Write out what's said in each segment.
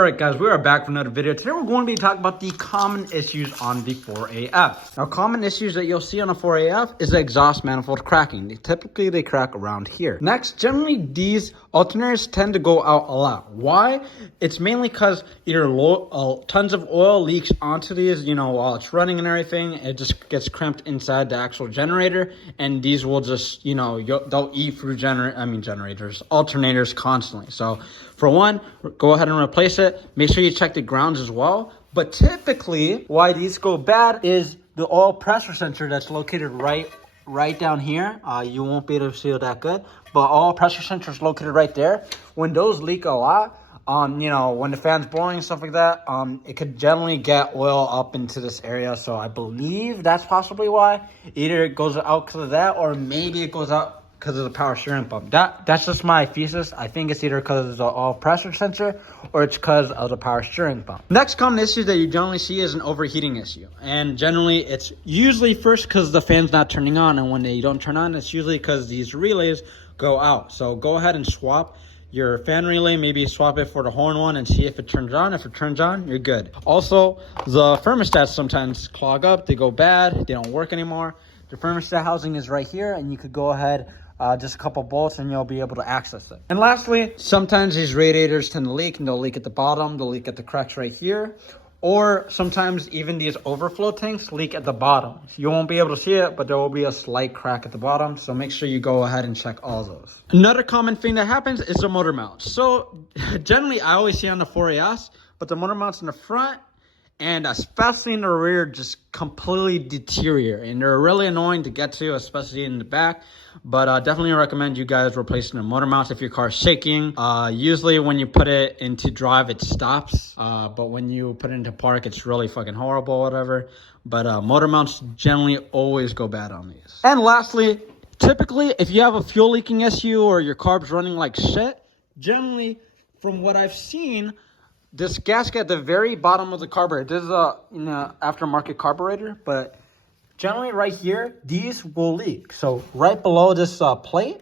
Alright guys, we are back for another video. Today we're going to be talking about the common issues on the 4AF. Now, common issues that you'll see on a 4AF is the exhaust manifold cracking. Typically, they crack around here. Next, generally, these alternators tend to go out a lot. Why? It's mainly because either tons of oil leaks onto these, while it's running and everything. It just gets cramped inside the actual generator, and these will just, they'll eat through alternators constantly. So, for one, go ahead and replace it. Make sure you check the grounds as well. But typically, why these go bad is the oil pressure sensor that's located right down here. You won't be able to see it that good, but oil pressure sensor is located right there. When those leak a lot, when the fan's blowing and stuff like that, it could generally get oil up into this area. So I believe that's possibly why. Either it goes out because of that, or maybe it goes out because of the power steering pump. That's just my thesis. I think it's either because of the oil pressure sensor or it's because of the power steering pump. Next common issue that you generally see is an overheating issue. And generally it's usually first because the fan's not turning on, and when they don't turn on, it's usually because these relays go out. So go ahead and swap your fan relay, maybe swap it for the horn one and see if it turns on. If it turns on, you're good. Also, the thermostats sometimes clog up, they go bad, they don't work anymore. The thermostat housing is right here, and you could go ahead, just a couple bolts, and you'll be able to access it. And lastly, sometimes these radiators tend to leak, and they'll leak at the bottom, they'll leak at the cracks right here, or sometimes even these overflow tanks leak at the bottom. You won't be able to see it, but there will be a slight crack at the bottom, so make sure you go ahead and check all those. Another common thing that happens is the motor mounts. So generally, I always see on the 4AS, but the motor mounts in the front and especially in the rear just completely deteriorate, and they're really annoying to get to, especially in the back. But definitely recommend you guys replacing the motor mounts if your car is shaking. Usually when you put it into drive, it stops, but when you put it into park, it's really fucking horrible, whatever. But motor mounts generally always go bad on these. And lastly, typically if you have a fuel leaking issue or your carb's running like shit, generally from what I've seen, this gasket at the very bottom of the carburetor, this is a aftermarket carburetor, but generally right here, these will leak. So right below this plate,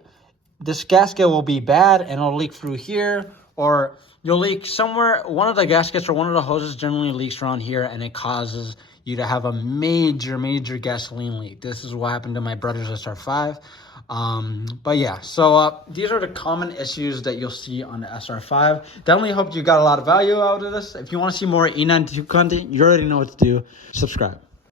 this gasket will be bad and it'll leak through here, or you'll leak somewhere. One of the gaskets or one of the hoses generally leaks around here, and it causes you to have a major gasoline leak. This is what happened to my brother's SR5. But yeah, so these are the common issues that you'll see on the SR5. Definitely hope you got a lot of value out of this. If you want to see more Ae92 content, you already know what to do. Subscribe.